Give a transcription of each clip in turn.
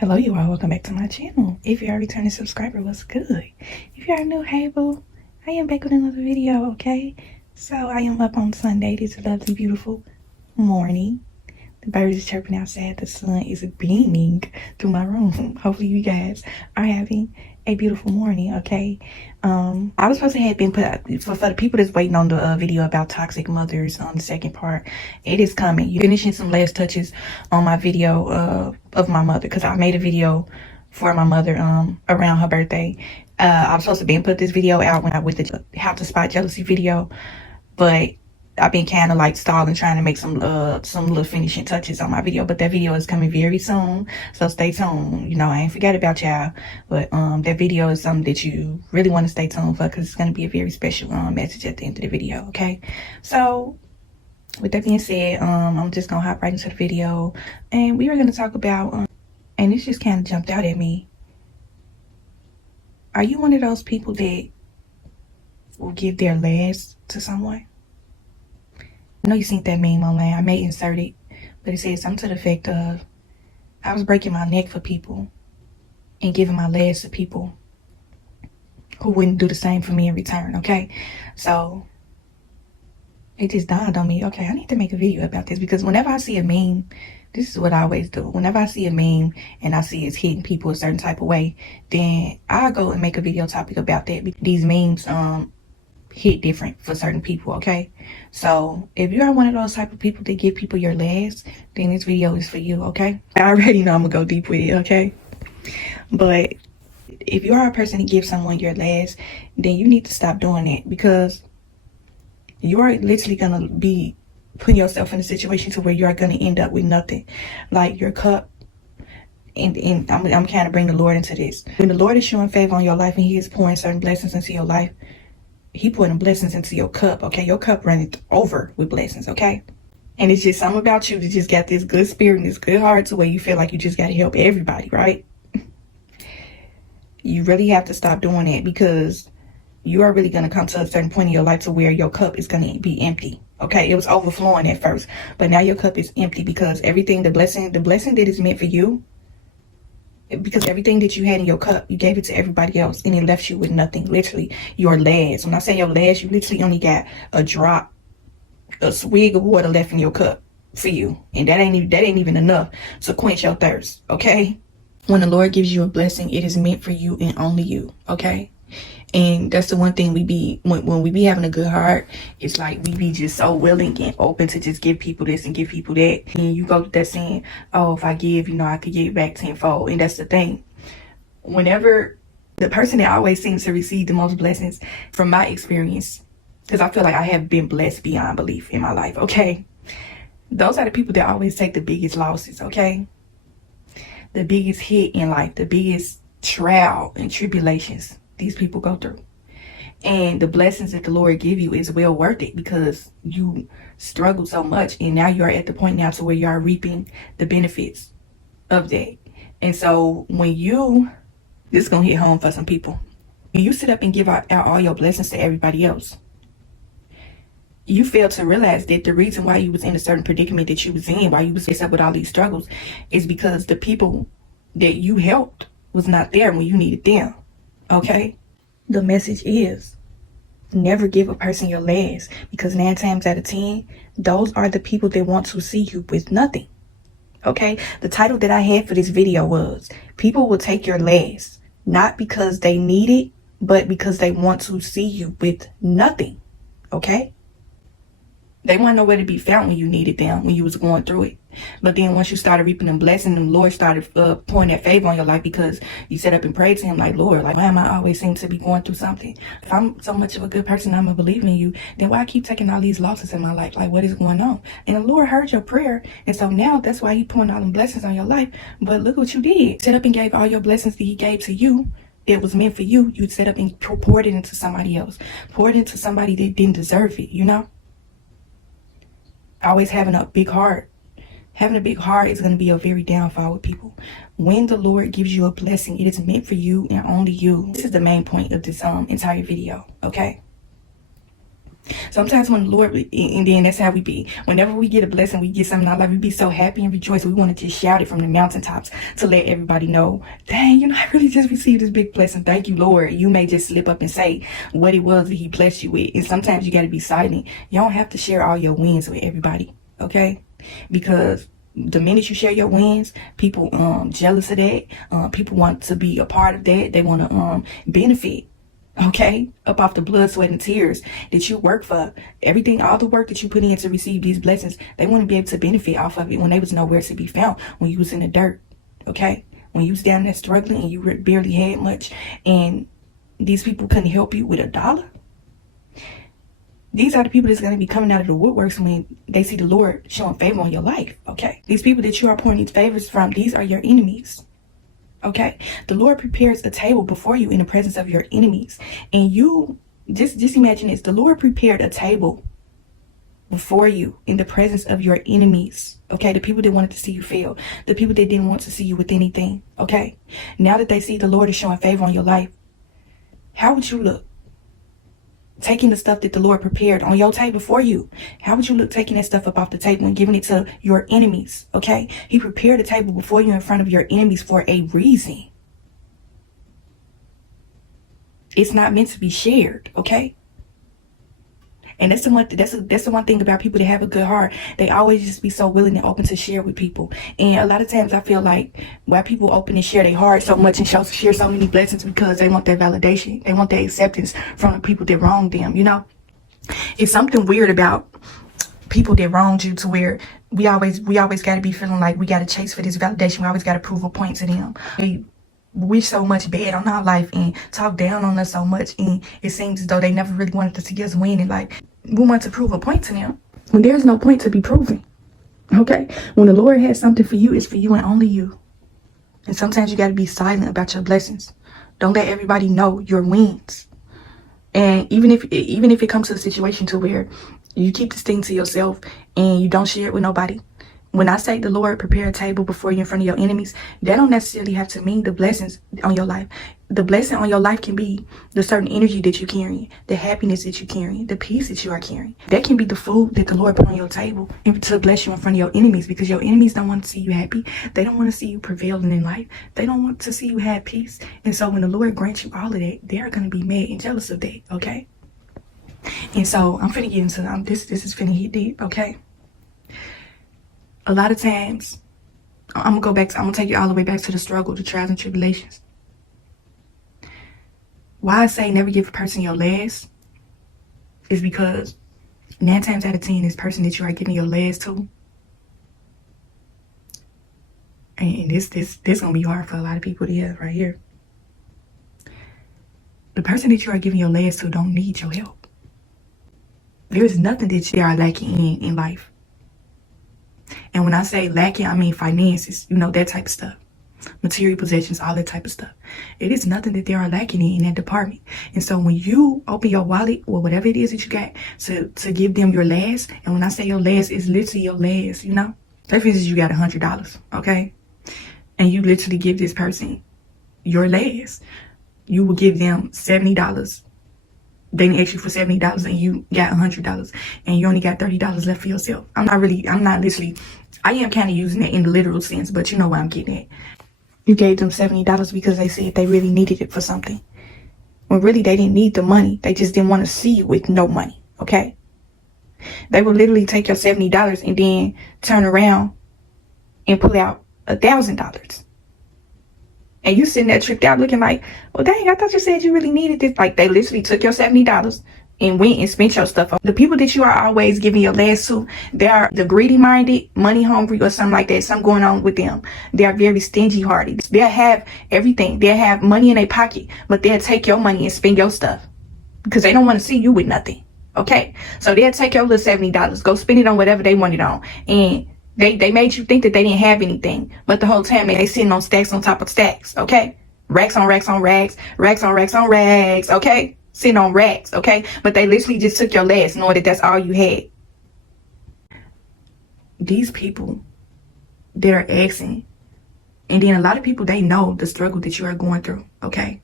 Hello you all, welcome back to my channel. If you are a returning subscriber, what's good? If you are new, hey boo, I am back with another video, okay? So I am up on Sunday. This is a lovely, beautiful morning. The birds is chirping outside. The sun is beaming through my room. Hopefully you guys are having a beautiful morning, okay? I was supposed to have been put out for the people that's waiting on the video about toxic mothers on the second part. It is coming. You're finishing some last touches on my video of my mother, because I made a video for my mother around her birthday. I was supposed to be put this video out when I with the How to Spot Jealousy video, but I've been kind of like stalling, trying to make some little finishing touches on my video. But that video is coming very soon, so stay tuned. You know, I ain't forget about y'all, but that video is something that you really want to stay tuned for, because it's going to be a very special message at the end of the video. Okay, so with that being said, I'm just gonna hop right into the video, and we are going to talk about and this just kind of jumped out at me. Are you one of those people that will give their last to someone? I know you seen that meme online. I may insert it, but it says something to the effect of, I was breaking my neck for people and giving my last to people who wouldn't do the same for me in return, okay? So it just dawned on me, okay, I need to make a video about this, because whenever I see a meme, this is what I always do. Whenever I see a meme and I see it's hitting people a certain type of way, then I go and make a video topic about that. These memes hit different for certain people, okay? So if you are one of those type of people that give people your last, then this video is for you, okay? I already know I'm gonna go deep with it, okay? But if you are a person that gives someone your last, then you need to stop doing that, because you are literally gonna be putting yourself in a situation to where you are gonna end up with nothing. Like your cup, and I'm kind of bringing the Lord into this. When the Lord is showing favor on your life and he is pouring certain blessings into your life, he putting blessings into your cup, okay? Your cup running over with blessings, okay? And it's just something about you that just got this good spirit and this good heart to where you feel like you just got to help everybody, right? You really have to stop doing that, because you are really going to come to a certain point in your life to where your cup is going to be empty, okay? It was overflowing at first, but now your cup is empty, because everything, the blessing that is meant for you, because everything that you had in your cup, you gave it to everybody else, and it left you with nothing. Literally, your last. When I say your last, you literally only got a drop, a swig of water left in your cup for you, and that ain't even enough to quench your thirst. Okay, when the Lord gives you a blessing, it is meant for you and only you. Okay. And that's the one thing when we be having a good heart, it's like we be just so willing and open to just give people this and give people that. And you go to that saying, oh, if I give, you know, I could give back tenfold. And that's the thing. Whenever the person that always seems to receive the most blessings, from my experience, because I feel like I have been blessed beyond belief in my life, okay? Those are the people that always take the biggest losses, okay? The biggest hit in life, the biggest trial and tribulations these people go through. And the blessings that the Lord give you is well worth it, because you struggled so much, and now you are at the point now to where you are reaping the benefits of that. And so when this is gonna hit home for some people, when you sit up and give out all your blessings to everybody else, you fail to realize that the reason why you was in a certain predicament that you was in, why you was faced up with all these struggles, is because the people that you helped was not there when you needed them. Okay, the message is never give a person your last, because 9 times out of 10, those are the people that want to see you with nothing. Okay, the title that I had for this video was, people will take your last, not because they need it, but because they want to see you with nothing. Okay, they want nowhere to be found when you needed them, when you was going through it. But then once you started reaping them blessings, the Lord started pouring that favor on your life, because you set up and prayed to him like, Lord, like, why am I always seem to be going through something? If I'm so much of a good person, I'm a believer in you, then why I keep taking all these losses in my life? Like, what is going on? And the Lord heard your prayer, and so now that's why he pouring all them blessings on your life. But look what you did. Set up and gave all your blessings that he gave to you, that was meant for you. You set up and poured it into somebody else, poured it into somebody that didn't deserve it, you know? Always having a big heart. Having a big heart is going to be a very downfall with people. When the Lord gives you a blessing, it is meant for you and only you. This is the main point of this entire video, okay? Sometimes when the Lord, and then that's how we be. Whenever we get a blessing, we get something in our life, we be so happy and rejoice. We want to just shout it from the mountaintops to let everybody know, dang, I really just received this big blessing. Thank you, Lord. You may just slip up and say what it was that he blessed you with. And sometimes you got to be silent. You don't have to share all your wins with everybody, okay? Because the minute you share your wins, people jealous of that. People want to be a part of that. They want to benefit. Okay, up off the blood, sweat, and tears that you work for, everything, all the work that you put in to receive these blessings, they want to be able to benefit off of it when they was nowhere to be found, when you was in the dirt. Okay, when you was down there struggling and you barely had much, and these people couldn't help you with $1. These are the people that's going to be coming out of the woodworks when they see the Lord showing favor on your life. Okay, these people that you are pouring these favors from, these are your enemies. Okay, the Lord prepares a table before you in the presence of your enemies. And you just imagine this. The Lord prepared a table before you in the presence of your enemies. Okay, the people that wanted to see you fail, the people that didn't want to see you with anything. Okay, now that they see the Lord is showing favor on your life, how would you look? Taking the stuff that the Lord prepared on your table for you. How would you look taking that stuff up off the table and giving it to your enemies? Okay? He prepared a table before you in front of your enemies for a reason. It's not meant to be shared, okay? And that's the one thing about people that have a good heart. They always just be so willing and open to share with people. And a lot of times I feel like why people open and share their heart so much and share so many blessings because they want their validation. They want their acceptance from the people that wronged them, It's something weird about people that wronged you to where we always got to be feeling like we got to chase for this validation. We always got to prove a point to them. We wish so much bad on our life and talk down on us so much, and it seems as though they never really wanted to see us win. And like we want to prove a point to them when there's no point to be proven. Okay, when the Lord has something for you, it's for you and only you. And sometimes you got to be silent about your blessings. Don't let everybody know your wins. And even if it comes to a situation to where you keep this thing to yourself and you don't share it with nobody. When I say the Lord prepare a table before you in front of your enemies, that don't necessarily have to mean the blessings on your life. The blessing on your life can be the certain energy that you're carrying, the happiness that you're carrying, the peace that you are carrying. That can be the food that the Lord put on your table to bless you in front of your enemies, because your enemies don't want to see you happy. They don't want to see you prevailing in life. They don't want to see you have peace. And so when the Lord grants you all of that, they're going to be mad and jealous of that, okay? And so I'm finna get into this is finna hit deep, okay? A lot of times, I'm gonna take you all the way back to the struggle, the trials and tribulations. Why I say never give a person your last is because 9 times out of 10, this person that you are giving your last to, and this gonna be hard for a lot of people to hear right here. The person that you are giving your last to don't need your help. There is nothing that they are lacking in life. And when I say lacking, I mean finances, that type of stuff. Material possessions, all that type of stuff. It is nothing that they are lacking in that department. And so when you open your wallet or whatever it is that you got to give them your last, and when I say your last, it's literally your last, Say for instance, you got $100, okay? And you literally give this person your last. You will give them $70. They didn't ask you for $70 and you got $100 and you only got $30 left for yourself. I am kind of using it in the literal sense, but you know what I'm getting at. You gave them $70 because they said they really needed it for something. When really they didn't need the money. They just didn't want to see you with no money, okay? They would literally take your $70 and then turn around and pull out $1,000. And you sitting there tripped out looking like, well, dang, I thought you said you really needed this. Like, they literally took your $70 and went and spent your stuff. The people that you are always giving your last to, they are the greedy-minded, money-hungry, or something like that. Something going on with them. They are very stingy-hearted. They'll have everything. They'll have money in their pocket, but they'll take your money and spend your stuff because they don't want to see you with nothing, okay? So they'll take your little $70, go spend it on whatever they want it on, and They made you think that they didn't have anything, but the whole time they sitting on stacks on top of stacks, okay? Racks on racks on racks, racks on racks on racks, okay? Sitting on racks, okay? But they literally just took your last, knowing that that's all you had. These people that are asking, and then a lot of people, they know the struggle that you are going through, okay?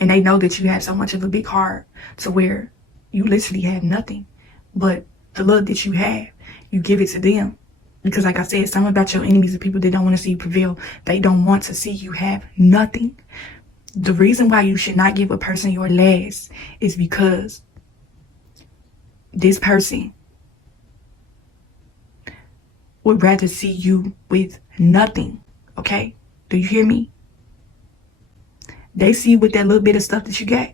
And they know that you have so much of a big heart to where you literally have nothing. But the love that you have, you give it to them. Because like I said, something about your enemies, the people that don't want to see you prevail, they don't want to see you have nothing. The reason why you should not give a person your last is because this person would rather see you with nothing. Okay? Do you hear me? They see you with that little bit of stuff that you got.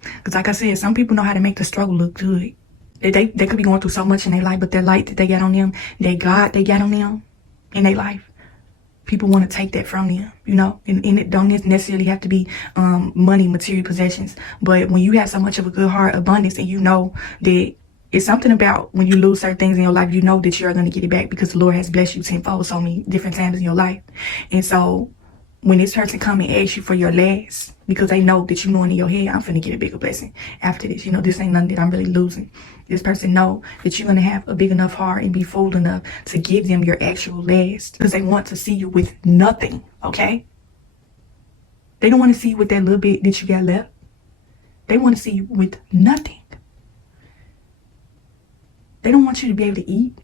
Because like I said, some people know how to make the struggle look good. They could be going through so much in their life, but that light that they got on them, that God they got on them in their life, people want to take that from them, you know, and it don't necessarily have to be money, material possessions. But when you have so much of a good heart, abundance, and you know that it's something about when you lose certain things in your life, you know that you're going to get it back because the Lord has blessed you tenfold so many different times in your life. And so when this person come and ask you for your last, because they know that you know in your head, I'm finna get a bigger blessing after this. You know, this ain't nothing that I'm really losing. This person know that you're going to have a big enough heart and be fool enough to give them your actual last because they want to see you with nothing, okay? They don't want to see you with that little bit that you got left. They want to see you with nothing. They don't want you to be able to eat.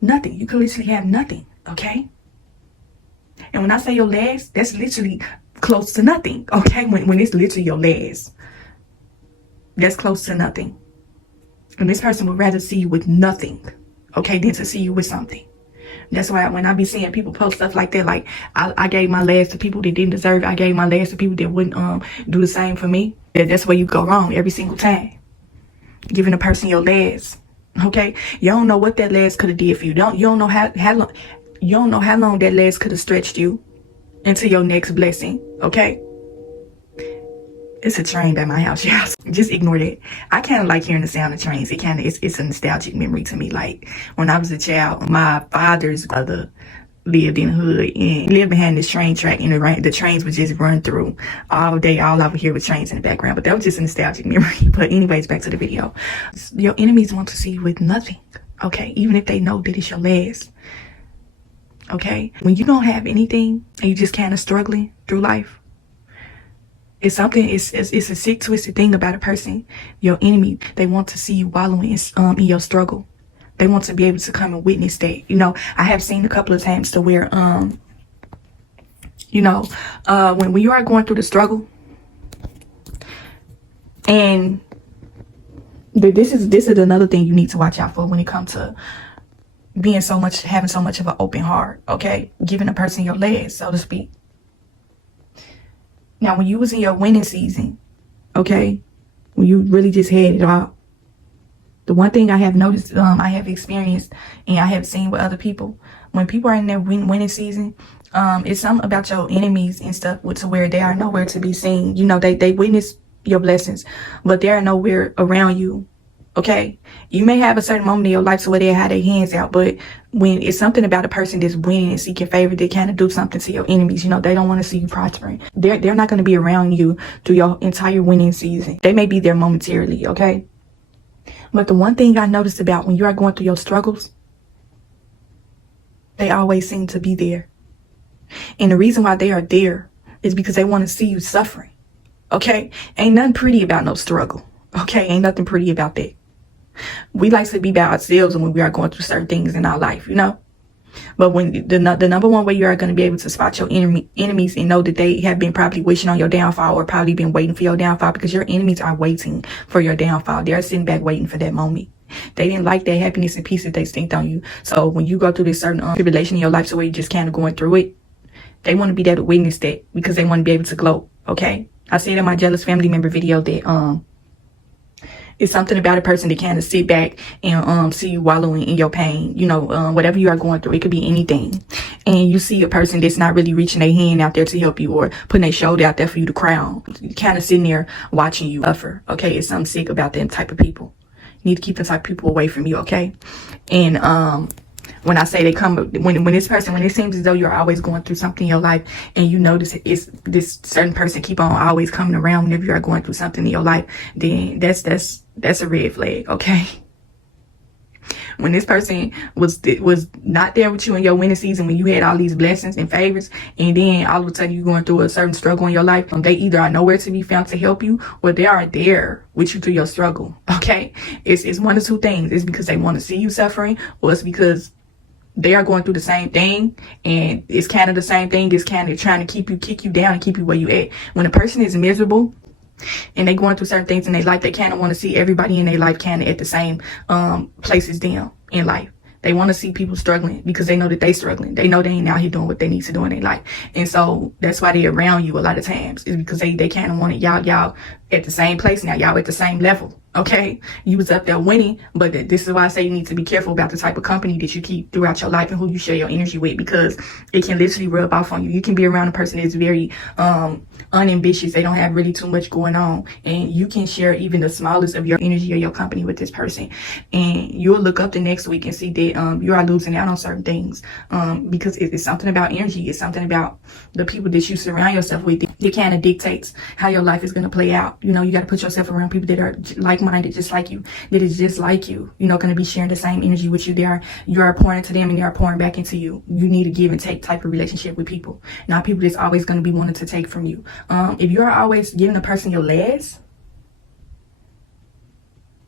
Nothing. You can literally have nothing, okay? And when I say your last, that's literally close to nothing, okay? When it's literally your last, that's close to nothing. And this person would rather see you with nothing, okay, than to see you with something. That's why when I be seeing people post stuff like that, like I gave my last to people that didn't deserve it. I gave my last to people that wouldn't do the same for me. That's where you go wrong every single time. Giving a person your last, okay? You don't know what that last could have did for you. You don't know how long. You don't know how long that last could have stretched you into your next blessing, okay? It's a train by my house, y'all. Just ignore that. I kind of like hearing the sound of trains. It's a nostalgic memory to me. Like when I was a child, my father's brother lived in the hood and lived behind this train track, and the trains would just run through all day. All I would hear was trains in the background, but that was just a nostalgic memory. But anyways, back to the video. Your enemies want to see you with nothing, okay? Even if they know that it's your last. Okay, when you don't have anything and you just kind of struggling through life, it's a sick, twisted thing about a person. Your enemy, they want to see you wallowing in your struggle. They want to be able to come and witness that. You know, I have seen a couple of times to where, you know, when you are going through the struggle, and this is another thing you need to watch out for when it comes to having so much of an open heart, okay? Giving a person your last, so to speak. Now, when you was in your winning season, okay, when you really just had it all, the one thing I have noticed, I have experienced, and I have seen with other people, when people are in their winning season, it's something about your enemies and stuff to where they are nowhere to be seen. You know, they witness your blessings, but they are nowhere around you. Okay, you may have a certain moment in your life to where they have their hands out, but when it's something about a person that's winning and seeking favor, they kind of do something to your enemies. You know, they don't want to see you prospering. They're not going to be around you through your entire winning season. They may be there momentarily, okay? But the one thing I noticed about when you are going through your struggles, they always seem to be there. And the reason why they are there is because they want to see you suffering, okay? Ain't nothing pretty about no struggle, okay? Ain't nothing pretty about that. We like to be by ourselves when we are going through certain things in our life, you know. But when the number one way you are going to be able to spot your enemies and know that they have been probably wishing on your downfall or probably been waiting for your downfall, because your enemies are waiting for your downfall. They're sitting back waiting for that moment. They didn't like that happiness and peace that they stinked on you. So when you go through this certain tribulation in your life, so where you're just kind of going through it, they want to be there to witness that because they want to be able to gloat. Okay, I said in my jealous family member video that it's something about a person that kind of sit back and see you wallowing in your pain. You know, whatever you are going through, it could be anything. And you see a person that's not really reaching their hand out there to help you or putting their shoulder out there for you to cry on. Kind of sitting there watching you suffer. Okay, it's something sick about them type of people. You need to keep them type of people away from you, okay? And when I say they come, when it seems as though you're always going through something in your life and you notice it's this certain person keep on always coming around whenever you are going through something in your life, then that's a red flag, okay? when this person was not there with you in your winning season, when you had all these blessings and favors, and then all of a sudden you're going through a certain struggle in your life, they either are nowhere to be found to help you, or they are there with you through your struggle. Okay, it's one of two things. It's because they want to see you suffering, or it's because they are going through the same thing, and it's kind of the same thing. It's kind of trying to kick you down and keep you where you at. When a person is miserable and they going through certain things in their life, they kind of want to see everybody in their life kind of at the same place as them in life. They want to see people struggling because they know that they struggling. They know they ain't out here doing what they need to do in their life. And so that's why they're around you a lot of times, is because they kind of want it. Y'all at the same place now. Y'all at the same level. Okay, you was up there winning, but this is why I say you need to be careful about the type of company that you keep throughout your life and who you share your energy with, because it can literally rub off on you. You can be around a person that's very unambitious. They don't have really too much going on, and you can share even the smallest of your energy or your company with this person, and you'll look up the next week and see that you are losing out on certain things, because it's something about energy. It's something about the people that you surround yourself with that kind of dictates how your life is going to play out. You know, you got to put yourself around people that are like-minded, just like you, that is just like you, going to be sharing the same energy with you. You are pouring into them and they are pouring back into you. You need a give and take type of relationship with people, not people that's always going to be wanting to take from you. If you're always giving a person your last,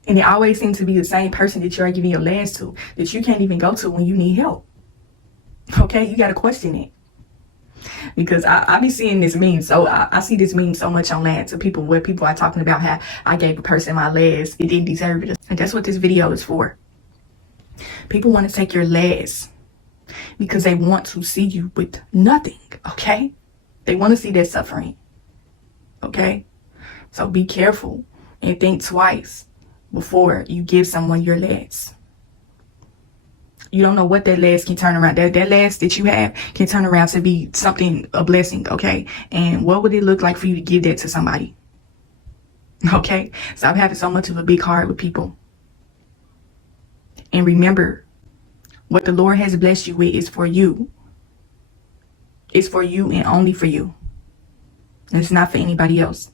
and it always seems to be the same person that you're giving your last to, that you can't even go to when you need help, okay, you got to question it. Because I be seeing this meme, so I see this meme so much online to people, where people are talking about how I gave a person my last, it didn't deserve it. And that's what this video is for. People want to take your last because they want to see you with nothing, okay? They want to see that suffering, okay? So be careful and think twice before you give someone your last. You don't know what that last can turn around. That last that you have can turn around to be something, a blessing, okay? And what would it look like for you to give that to somebody? Okay? Stop having so much of a big heart with people. And remember, what the Lord has blessed you with is for you. It's for you and only for you. It's not for anybody else.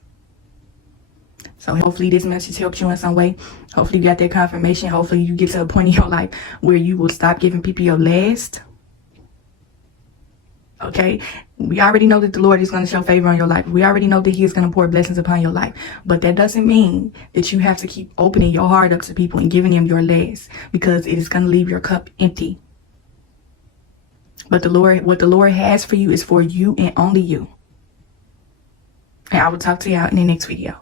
So hopefully this message helped you in some way. Hopefully you got that confirmation. Hopefully you get to a point in your life where you will stop giving people your last. Okay? We already know that the Lord is going to show favor on your life. We already know that He is going to pour blessings upon your life. But that doesn't mean that you have to keep opening your heart up to people and giving them your last, because it is going to leave your cup empty. But what the Lord has for you is for you and only you. And I will talk to y'all in the next video.